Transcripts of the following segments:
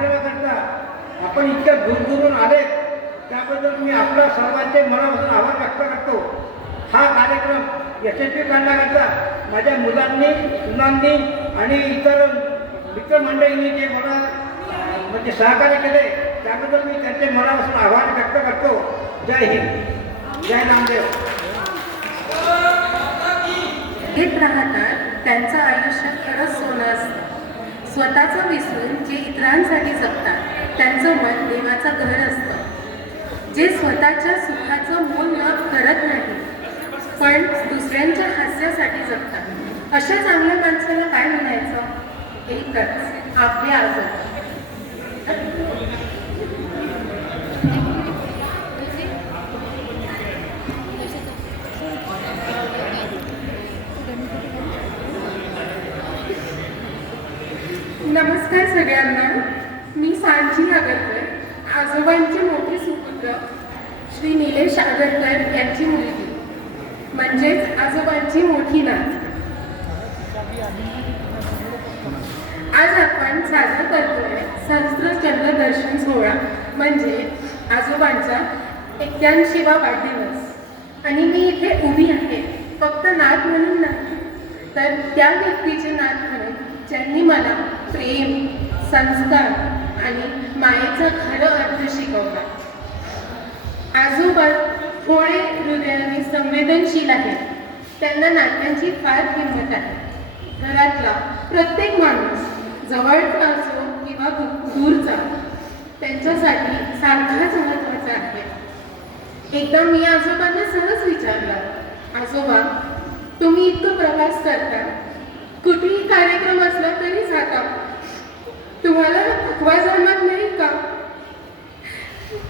कार्यक्रमाकरता आपण इतक्या दूरदूरून आले त्याबद्दल मी आपल्या सर्वांचे मनापासून आभार व्यक्त करतो. हा कार्यक्रम यशस्वी करण्याकरता माझ्या मुलांनी मुलांनी आणि इतर मित्रमंडळींनी जे मला म्हणजे सहकार्य केले त्याबद्दल मी त्यांचे मनापासून आभार व्यक्त करतो. जय हिंद, जय नामदेव. घेत राहतात त्यांचं आयुष्य खरंच सोनं असतं. स्वतःचं विसरून जे इतरांसाठी जगतात त्यांचं मन देवाचं घर असतं. जे स्वतःच्या सुखाचं मोल न करत नाही पण दुसऱ्यांच्या हास्यासाठी जगतात अशा चांगल्या माणसाला काय म्हणायचं? एकच, आपले आजोबा. नमस्कार सगळ्यांना. मी सांची आगरकर, आजोबांचे मोठे सुपुत्र श्री निलेश आगरकर यांची मुलगी, म्हणजेच आजोबांची मोठी नात. आज आपण साजरा करतोय सहस्त्र चंद्र दर्शन सोहळा, म्हणजे आजोबांचा 81वा वाढदिवस. आणि मी इथे उभी आहे फक्त नात म्हणून नाही, तर त्या व्यक्तीचे नात म्हणून ज्यांनी मला प्रेम, संस्कार आणि मायेचा खरं अर्थ शिकवला. आजोबा थोडे हृदयाने संवेदनशील आहेत. त्यांना नात्यांची फार किंमत आहे. घरातला प्रत्येक माणूस जवळचा असो किंवा दूरचा त्यांच्यासाठी सारखाच महत्त्वाचा आहे. एकदा मी आजोबांना सहज विचारलं, आजोबा तुम्ही इतकं प्रवास करता, कुठेही कार्यक्रम असला तरी जाता, तुम्हाला थकवा जाणवत नाही का?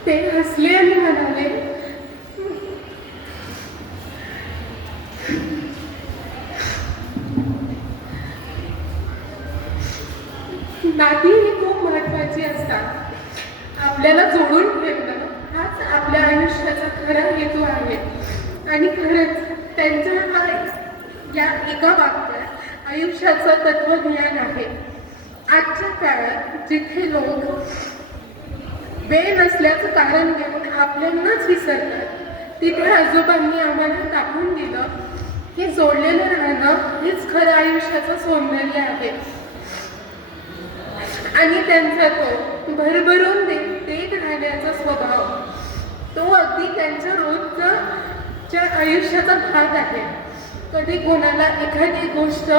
ते हसले आणि म्हणाले, नाती ही खूप महत्वाची असतात. आपल्याला जोडून ठेवणं हाच आपल्या आयुष्याचा खरा हेतू आहे. आणि खरंच त्यांच्या या एका वाक्यात आयुष्याचं तत्वज्ञान आहे. आजच्या काळात जिथे लोक वेळ नसल्याचं कारण घेऊन आपल्यांनाच विसरतात, तिथे आजोबांनी आम्हाला दाखवून दिलं की जोडलेलं राहणं हेच खरं आयुष्याचं सौंदर्य आहे. आणि त्यांचा तो भरभरून देत राहण्याचा स्वभाव, तो अगदी त्यांच्या रोजच्या आयुष्याचा भाग आहे. कधी कोणाला एखादी गोष्ट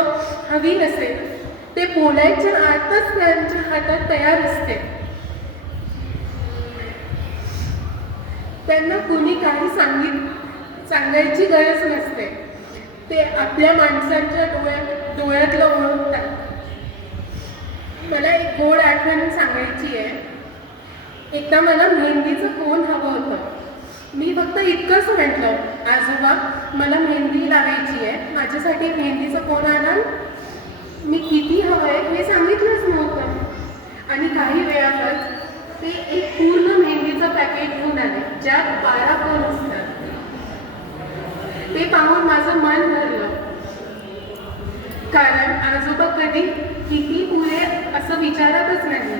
हवी नसेल, ते बोलायच्या आतच त्यांच्या हातात तयार असते. त्यांना कुणी काही सांगायची गरज नसते. ते आपल्या माणसांच्या डोळ्यातलं ओळखतात. मला एक गोड आठवण सांगायची आहे. एकदा मला मेहंदीचं कोण हवं होतं. मी फक्त इतकंच म्हटलं, आजोबा मला मेहंदी लावायची आहे, माझ्यासाठी मेहंदीचं कोण आणाल? मी किती हवं आहे हे सांगितलंच नव्हतं. आणि काही वेळातच ते एक पूर्ण मेहंदीचं पॅकेट घेऊन आले, ज्यात 12 कोण असतात. ते पाहून माझं मन भरलं, कारण आजोबा कधी किती पुरे असं विचारतच नाही.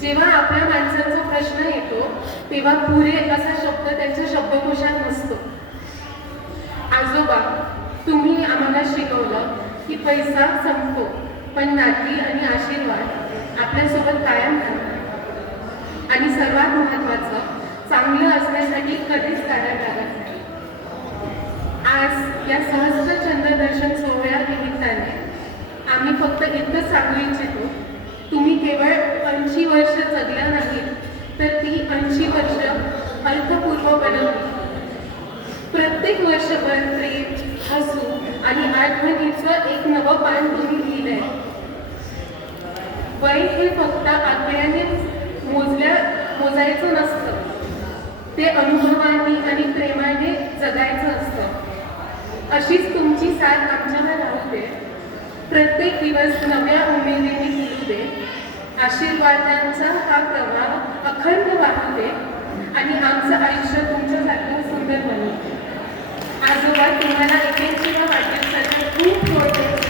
जेव्हा आपल्या माणसांचा प्रश्न येतो तेव्हा पुरे असा शब्द त्यांच्या शब्दकोशात नसतो. आजोबा तुम्ही आम्हाला शिकवलं की पैसा संपतो पण नाती आणि आशीर्वाद आपल्यासोबत कायम राहतात. आणि सर्वात महत्त्वाचं, चांगलं असण्यासाठी कधीच कारण लागत नाही. आज या सहस्त्र चंद्र दर्शन सोहळ्या निमित्ताने आम्ही फक्त इतकंच सांगू इच्छितो, तुम्ही केवळ 80 वर्ष जगल्या नाहीत, तर ती 80 वर्ष अर्थपूर्व बनवली. प्रत्येक वर्षभर प्रेम, हसू आणि आठवणीचं एक नवं पान तुम्ही लिहिलंय. वय हे फक्त आकड्याने मोजायचं नसतं, ते अनुभवांनी आणि प्रेमाने जगायचं असतं. अशीच तुमची साथ आमच्यावर राहू दे. प्रत्येक दिवस नव्या उमेदीने फुलू दे. आशीर्वादांचा हा प्रवाह अखंड वाहू दे आणि आमचं आयुष्य तुमच्यासारखं सुंदर बनवू दे. आजोबा तुम्हाला 81व्या वाढदिवसाच्या खूप